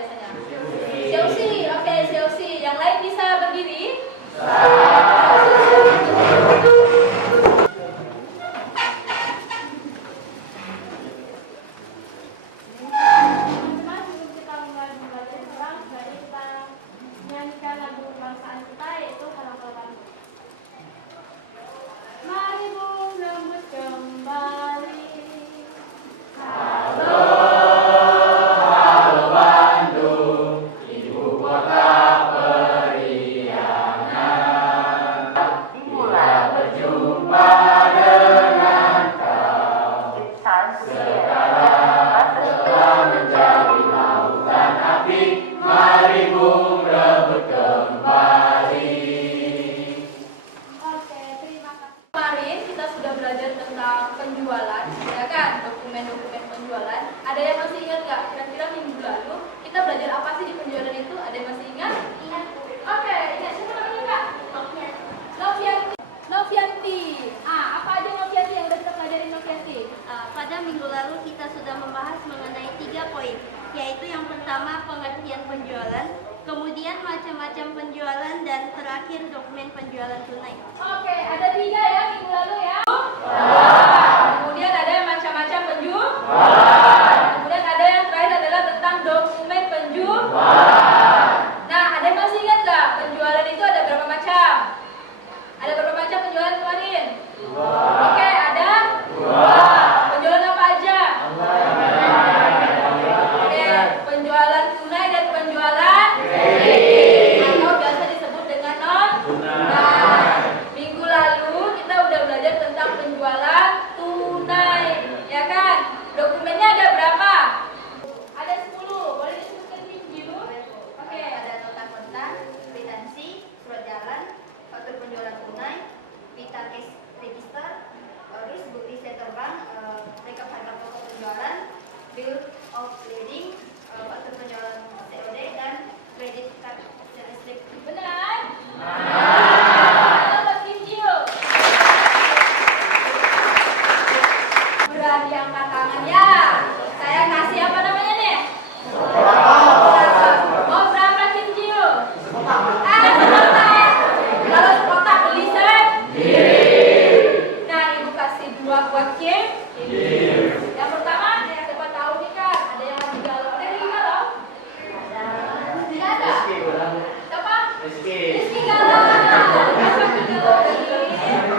biasanya? Siosi. Oke, siosi. Yang lain bisa berdiri? Teman-teman, sebelum kita mulai belajar orang, mari kita nyanyikan lagu kebangsaan kita, yaitu Harapan. Mari Bung Rembut kembali. Penjualan, ya kan? Dokumen-dokumen penjualan. Ada yang masih ingat nggak? Kira-kira minggu lalu kita belajar apa sih di penjualan itu? Ada yang masih ingat? Ingat. Oke, ingat. Siapa namanya Kak? Novianti. Novianti. Apa aja Novianti yang udah kita pelajarin Novianti? Pada minggu lalu kita sudah membahas mengenai 3 poin, yaitu yang pertama pengertian penjualan, kemudian macam-macam penjualan, dan terakhir dokumen penjualan tunai. Oke, ada 3 ya minggu lalu ya. Kemudian ada macam-macam penjualan. Kemudian ada yang terakhir adalah tentang dokumen penjualan. Nah, ada yang masih ingat nggak? Penjualan itu ada berapa macam? Ada berapa macam penjualan kemarin? Oke, ada 2. Penjualan apa aja? Oke, penjualan tunai dan penjualan kredit, atau biasa disebut dengan non tunai. Minggu lalu kita udah belajar tentang penjualan tunai, ya kan? Dokumennya ada berapa? Ada 10. Boleh disebutkan dulu? Oke, Ada nota kontan, kwitansi, surat jalan, faktur penjualan tunai, pita cash register, terus bukti setor bank, rekap harga pokok penjualan, bill of lading, faktur penjualan COD, dan credit card sales slip. benar? Selamat Kinjil. Berani angkat tangan ya. Saya kasih apa namanya nih? Mau berapa Kinjil? Kalau sekotak beli Nah, ibu kasih 2 buat Kim. Yang pertama, siapa tahu nih Kak? Ada yang lagi galau. Ada yang lagi galau? Tidak ada. Siapa? Rizky galau. Kenapa galau Ki?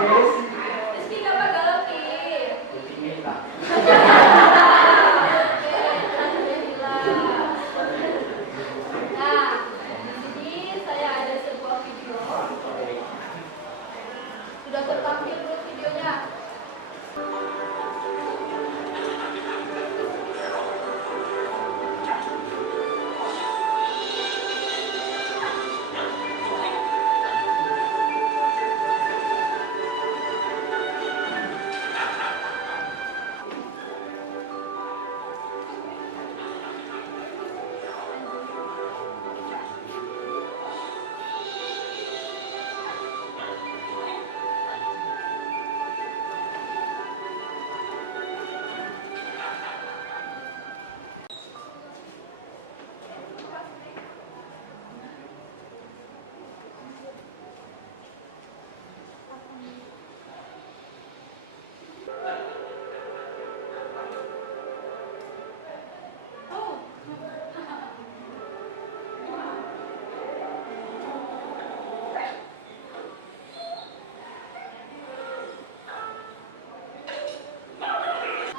Rizky kenapa galau Ki? Oke, alhamdulillah. Nah, di sini saya ada sebuah video. Sudah tertampil belum videonya?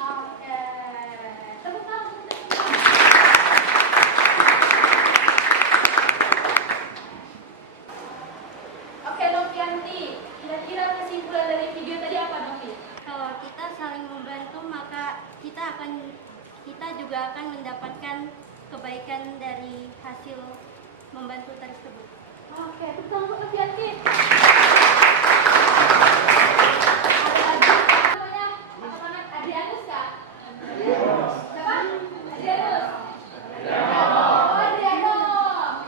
Oke. Tepuk tangan. Oke, Novianti. Kira-kira kesimpulan dari video tadi apa, Novi? Kalau kita saling membantu, maka kita juga akan mendapatkan kebaikan dari hasil membantu tersebut. Oke, tepuk tangan untuk Novianti. Ada lagi namanya anak Adrianus Kak? Siapa? Adrianus. Oh, Adriano.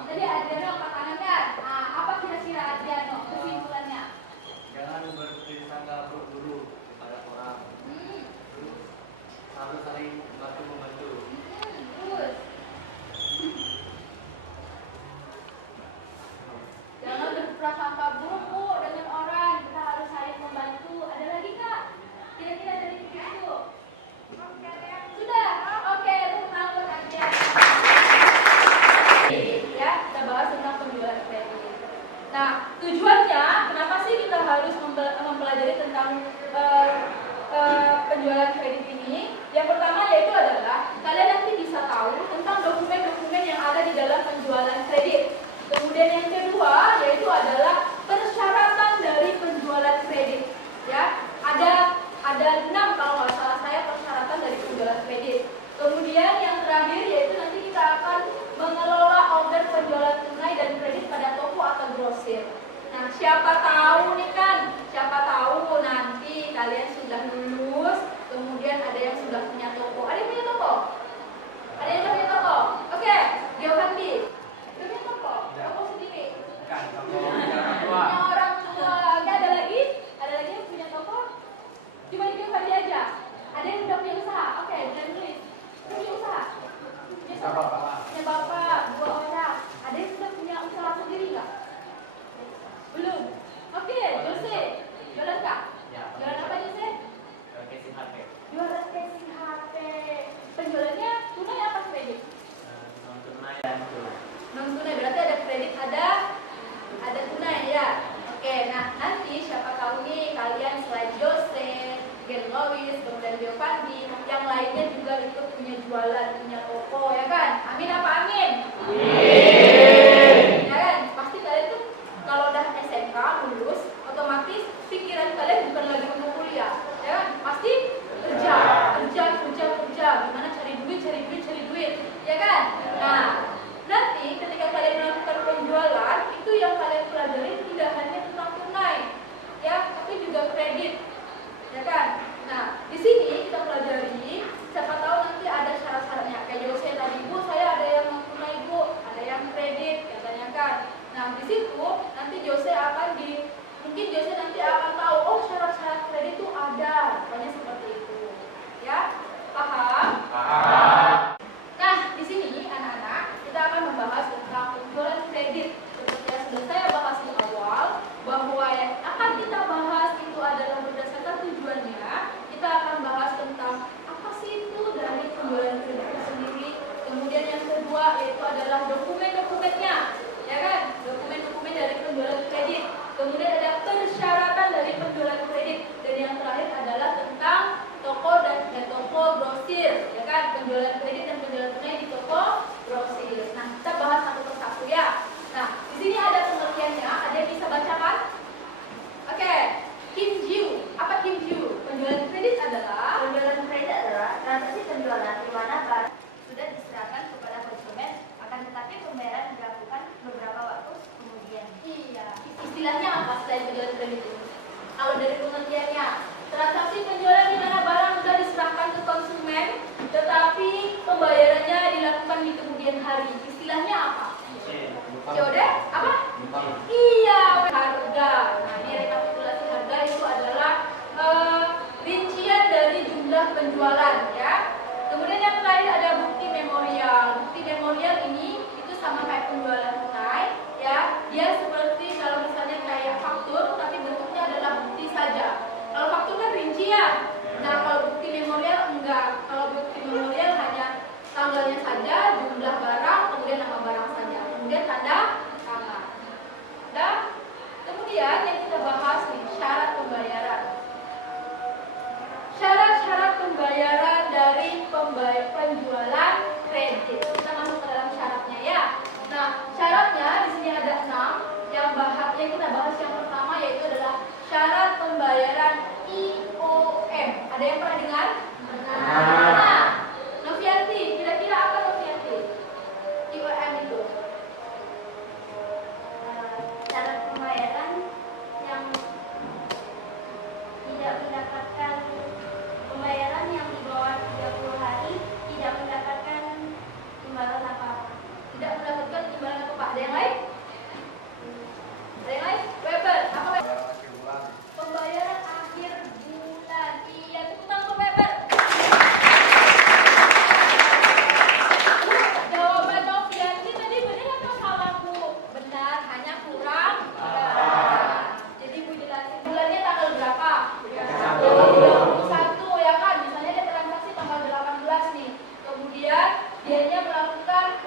Tadi Adriano angkat tangan kan? Apa kira-kira Adriano kesimpulannya? Jangan berprasangka buruk dulu kepada orang. Harus saling bantu membantu. Terus bapak, 2 orang. Ada yang sudah punya usaha sendiri nggak? Belum. Oke, Jose, jualan kak? Ya. Jualan apa Jose? Casing HP. Jualan casing HP. Penjualannya tunai apa kredit? Non tunai dan tunai. Non tunai berarti ada kredit, ada tunai ya. Oke, nah nanti siapa tahu nih kalian selain Jose, Gen Lois, kemudian Giovanni, yang lainnya juga ikut punya jualan, punya toko ya kan? Amin apa amin? Amin. Ya kan? Pasti kalian tuh kalau udah SMK lulus, otomatis pikiran kalian bukan lagi untuk kuliah, ya kan? Pasti kerja. Gimana cari duit, ya kan? Nah, nanti ketika kalian melakukan penjualan, itu yang kalian pelajari tidak hanya tentang tunai, ya, tapi juga kredit, ya kan? Nah, di sini kita pelajari, siapa tahu nanti ada syarat-syaratnya. Kayak Jose tadi, Bu, saya ada yang non tunai, Bu, ada yang kredit, katanya kan. Nah, di situ nanti Jose mungkin Jose nanti akan tahu, oh syarat-syarat kredit itu ada, pokoknya seperti itu, ya, paham? Nah, di sini anak-anak kita akan membahas tentang penjualan kredit. Seperti yang sudah saya bahas di awal, bahwa yang akan kita bahas itu adalah berdasarkan tujuannya. Kita akan bahas tentang apa sih itu dari penjualan kredit itu sendiri. Kemudian yang kedua yaitu adalah dokumen-dokumennya, ya kan? Dokumen-dokumen dari penjualan kredit. Kemudian ada persyaratan dari penjualan kredit. Dan yang terakhir adalah tentang toko dan toko grosir, ya kan? Penjualan kredit dan penjualan tunai di toko grosir. Nah, kita bahas satu persatu ya. Nah, di sini ada pengertiannya. Ada yang bisa bacakan? Oke, Kim Jiu. Apa Kim Jiu? Penjualan kredit adalah transaksi penjualan di mana barang sudah diserahkan kepada konsumen, akan tetapi pembayaran dilakukan beberapa waktu kemudian. iya. Istilahnya apa selain penjualan kredit itu? Kalau dari pengertiannya, transaksi penjualan di mana barang sudah diserahkan ke konsumen, tetapi pembayarannya dilakukan di kemudian hari. Istilahnya apa? COD? Apa? Iya, harga. Nah, ini rekapitulasi harga itu adalah rincian dari jumlah penjualan, ya. Kemudian yang terakhir ada bukti memorial. Bukti memorial ini itu sama kayak penjualan tunai, ya. Dia seperti kalau misalnya kayak faktur, tapi bentuknya adalah bukti saja. Kalau faktur kan rincian. Nah, kalau bukti memorial enggak. Kalau bukti memorial hanya tanggalnya saja, jumlah barang, kemudian nama barang saja. Kemudian tanda tangan. Dan kemudian yang kita bahas nih, syarat pembayaran. Syarat-syarat pembayaran dari penjualan kredit. Kita masuk ke dalam syaratnya ya. Nah, syaratnya di sini ada 6. Yang kita bahas yang pertama yaitu adalah syarat pembayaran IOM. Ada yang pernah dengar? Nah, Novianti, kira-kira apa Novianti? IOM itu? Syarat pembayaran yang tidak mendapatkan pembayaran yang di bawah 30 hari tidak mendapatkan imbalan apa-apa. Tidak mendapatkan imbalan apa Pak? Ada yang lain? Ada yang lain? Weber, apa Weber? Pembayaran akhir bulan. Iya, tepuk tangan untuk Weber. Jawaban Novianti tadi benar atau salah Bu? Benar, hanya kurang. Jadi Bu jelasin bulannya tanggal berapa? 21 ya kan? Misalnya ada transaksi tanggal 18 nih. Kemudian dianya melakukan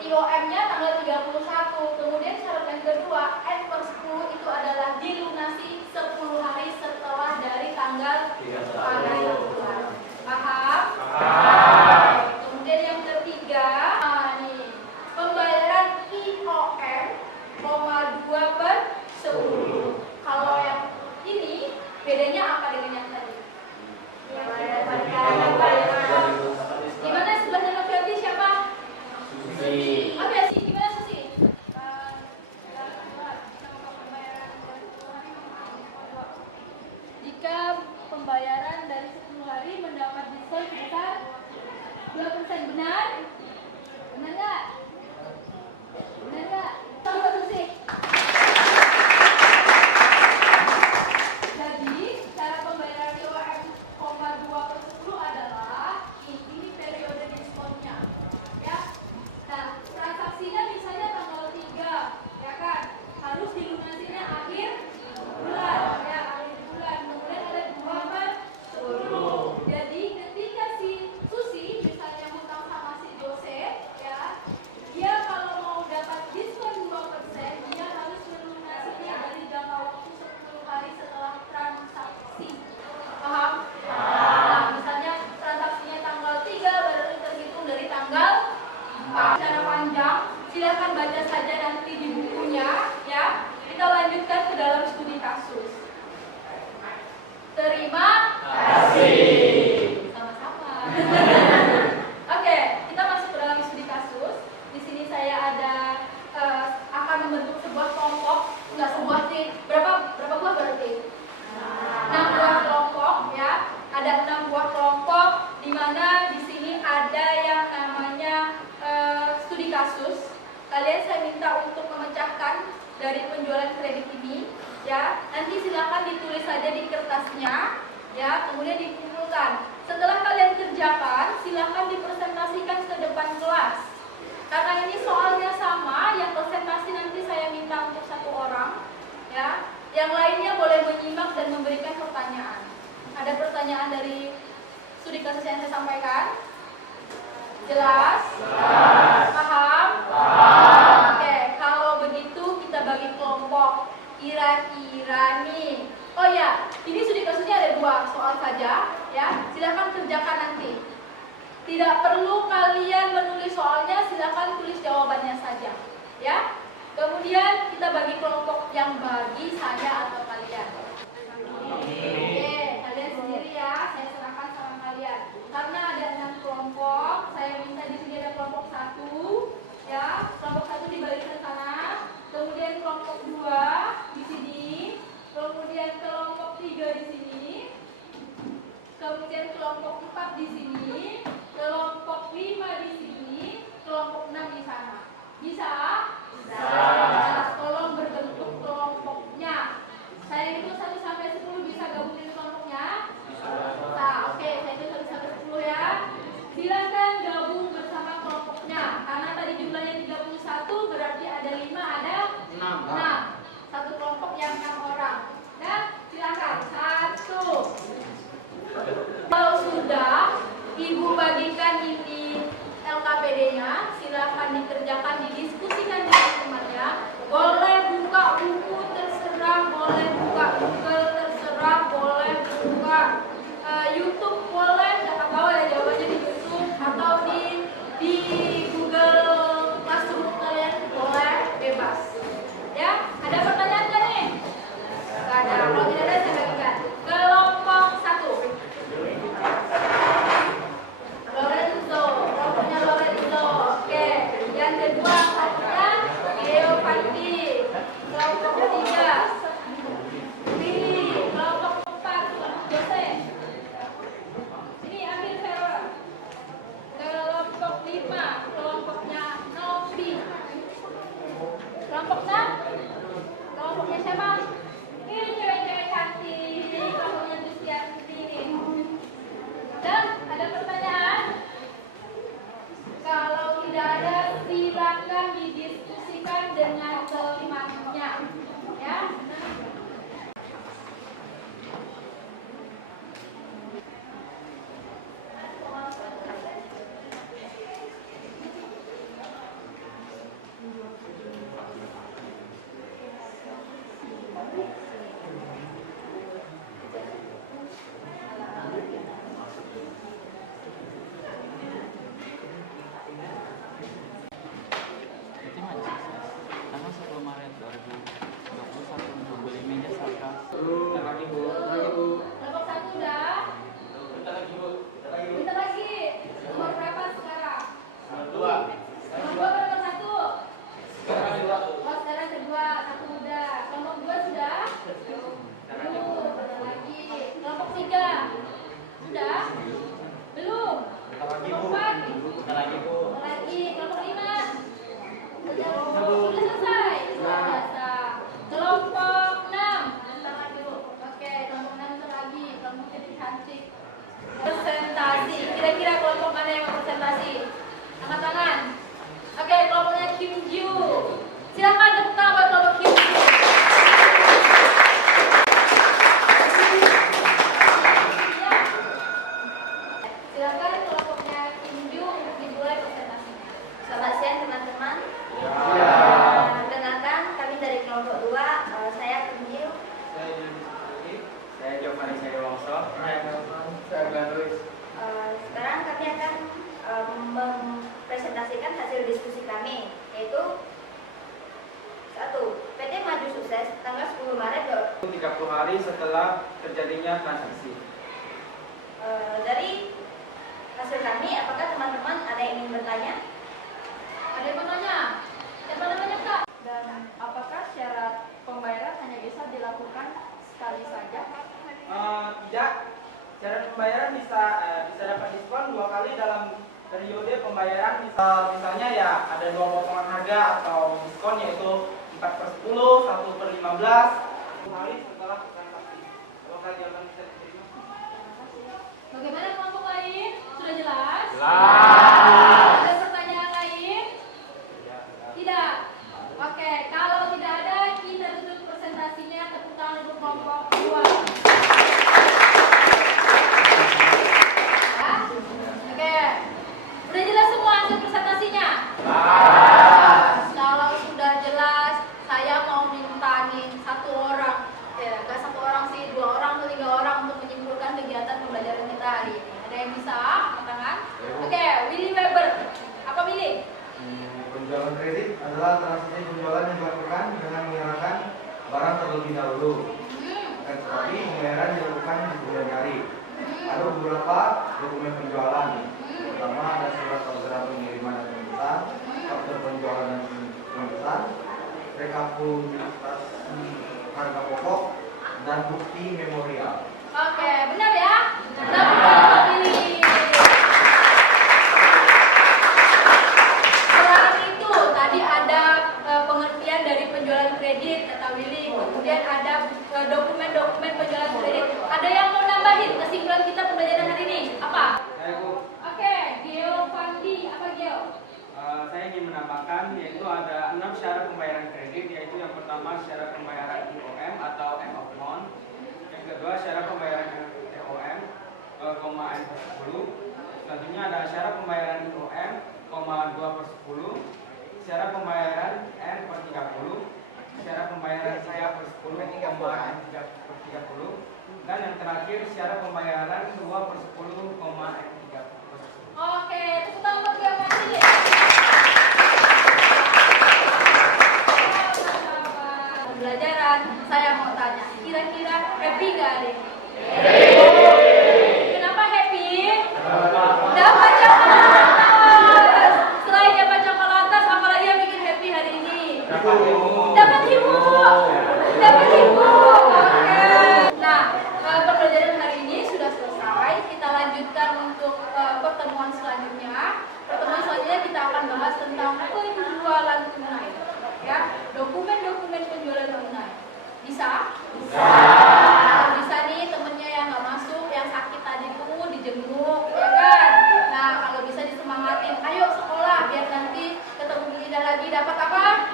IOM-nya tanggal 31. Kemudian syarat yang kedua, N/10 itu adalah dilunasi 10 hari setelah dari tanggal 31. Paham? Kemudian yang ketiga, nih, pembayaran IOM, 2/10. Kalau yang ini bedanya apa dengan yang tadi? Gimana sebelahnya Novianti siapa? Susi. Oke, Susi. Gimana Susi? Jika pembayaran dari 10 hari mendapat diskon sebesar 2%, benar? Benar nggak? Benar nggak? Coba Susi. Jadi, cara pembayaran IOM, 2/10 adalah ini periode diskonnya. Ya, Silakan baca saja nanti di bukunya, ya. Kita lanjutkan ke dalam studi kasus. Terima kasih. Sama-sama. Oke, kita masuk ke dalam studi kasus. Di sini saya akan membentuk sebuah kelompok, enggak sebuah sih. Berapa buah berarti? 6 buah kelompok, ya. Ada 6 buah kelompok di mana di sini ada yang namanya studi kasus. Kalian saya minta untuk memecahkan dari penjualan kredit ini, ya. Nanti silakan ditulis saja di kertasnya, ya. Kemudian dikumpulkan. Setelah kalian kerjakan, silakan dipresentasikan ke depan kelas. Karena ini soalnya sama, yang presentasi nanti saya minta untuk 1 orang, ya. Yang lainnya boleh menyimak dan memberikan pertanyaan. Ada pertanyaan dari studi kasus yang saya sampaikan? Jelas? Paham? Oke, kalau begitu kita bagi kelompok. Kira-kira nih. Oh ya, ini studi kasusnya ada 2 soal saja, ya. Silakan kerjakan nanti. Tidak perlu kalian menulis soalnya, silakan tulis jawabannya saja, ya. Kemudian kita bagi kelompok, yang bagi saya atau kalian. Oke, kalian sendiri ya, saya serahkan sama kalian. Karena ada 6 kelompok, saya minta di sini ada kelompok 1, ya. Kelompok 1 dibalikan sana, kemudian kelompok 2 di sini, kemudian kelompok 3 di sini, kemudian kelompok 4 di sini, kelompok 5 di sini, kelompok 6 di sana. Bisa? Bisa. Tolong berbentuk kelompoknya. Saya hitung 1 sampai 10, bisa gabungin kelompoknya? Bisa. Oke, saya hitung 1 sampai 10 ya. Silakan gabung bersama kelompoknya. Karena tadi jumlahnya 31, berarti ada 5, ada 6. 1 kelompok yang 6 orang. Dan silakan 1. Kalau sudah Ibu bagikan ini LKPD-nya, silakan dikerjakan, didiskusikan dengan temannya. Boleh buka buku terserah, boleh buka Google terserah, boleh buka YouTube, boleh. Siapa tahu ya jawabannya di YouTube atau di Google Classroom kalian, boleh, bebas. Ya, ada pertanyaan nggak nih? Nggak ada. Kalau tidak ada saya bagikan. Kelompok 1. Lorenzo, kelompoknya Lorenzo. Oke, yang kedua kelompoknya Geovanti. Kelompok ketiga Billy. Kelompok 4 kelompok Jose. Ini ambil Vero. Kelompok 5 kelompoknya Novi. Kelompok 6 kelompoknya siapa? Ini cewek-cewek cantik. Kelompoknya Justianti. Dan ada pertanyaan? Kalau tidak ada, silakan didiskusikan dengan temannya, ya. Tanggal 10 Maret 2021 untuk beli meja saka. Kelompok 1 udah? Bentar lagi. Nomor berapa sekarang? Nomor 2 berapa 1? Oh, sekarang kedua. 1 udah. Kelompok 2 sudah? Belum. Bentar lagi. Kelompok 3 sudah? Belum. Kelompok 4? Bentar lagi. Kelompok 5? Sudah selesai. Luar biasa. Kelompok 6. Bentar lagi. Oke, kelompok 6 bentar lagi. Kelompok jadi cantik. Presentasi. Kira-kira kelompok mana yang mau presentasi? Angkat tangan. Oke, kelompoknya Kim Ju. Silakan tepuk tangan buat kelompok Kim Ju. Silakan kelompoknya Kim Ju untuk dimulai presentasinya. Selamat siang teman-teman. Perkenalkan, kami dari kelompok 2. Saya Kenjil. Saya Giovanni Sariwangso. Saya Gladys. Sekarang kami akan mempresentasikan hasil diskusi kami, yaitu setelah terjadinya transaksi. Dari hasil kami, apakah teman-teman ada yang ingin bertanya? Ada yang mau tanya? Siapa namanya Kak? Dan apakah syarat pembayaran hanya bisa dilakukan sekali saja? Tidak. Syarat pembayaran bisa dapat diskon 2 kali dalam periode pembayaran. Misalnya ya ada 2 potongan harga atau diskon yaitu 4/10, 1/15 kali setelah transaksi. Apakah jawaban bisa diterima? Bagaimana kelompok lain? Sudah jelas? Jelas. Ada pertanyaan lain? Tidak. Oke, kalau tidak ada, kita tutup presentasinya. Tepuk tangan untuk kelompok 2. Ya? Oke. Udah jelas semua hasil presentasinya? Kalau sudah jelas, saya mau minta nih 1 orang, ya nggak 1 orang sih, 2 orang atau 3 orang untuk menyimpulkan kegiatan pembelajaran kita hari ini. Ada yang bisa? Angkat tangan. Oke, Willy Weber. Apa Willy? Penjualan kredit adalah transaksi penjualan yang dilakukan dengan menyerahkan barang terlebih dahulu. Akan tetapi pembayaran dilakukan di kemudian hari. Ada beberapa dokumen penjualan. Pertama ada surat orderan pengiriman dan pemesan, faktur penjualan dan pemesan, rekapitulasi harga pokok, dan bukti memorial. Oke, benar ya? Benar, Willy. Selain itu, tadi ada pengertian dari penjualan kredit, kata Willy. Kemudian ada dokumen-dokumen penjualan kredit. Ada yang mau nambahin kesimpulan kita pembelajaran hari ini? Apa? Saya Bu, Oke, Geo Fandi. Apa Geo? saya ingin menambahkan yaitu ada 6 syarat pembayaran kredit, yaitu yang pertama syarat pembayaran IOM atau end of month, yang kedua syarat pembayaran EOM, N/10, selanjutnya ada syarat pembayaran IOM, 2/10, syarat pembayaran N/30, syarat pembayaran saya per 10, N/30, dan yang terakhir syarat pembayaran 2/10, N/30. Oke, tepuk tangan buat Geo Fandi. Pembelajaran, saya mau tanya, kira-kira happy gak hari ini? Kenapa happy? Dapat coklat. Selain dapat coklat, apalagi yang bikin happy hari ini? Dapat ibu. Dapat ibu. Oke. Nah, pembelajaran hari ini sudah selesai. Kita lanjutkan untuk pertemuan selanjutnya. Pertemuan selanjutnya kita akan bahas tentang penjualan tunai. Ya, dokumen-dokumen penjualan tunai. Bisa? Bisa. Kalau bisa nih temennya yang nggak masuk, yang sakit tadi tuh dijenguk, ya kan? Nah, kalau bisa disemangatin, ayo sekolah biar nanti ketemu Linda lagi dapat apa?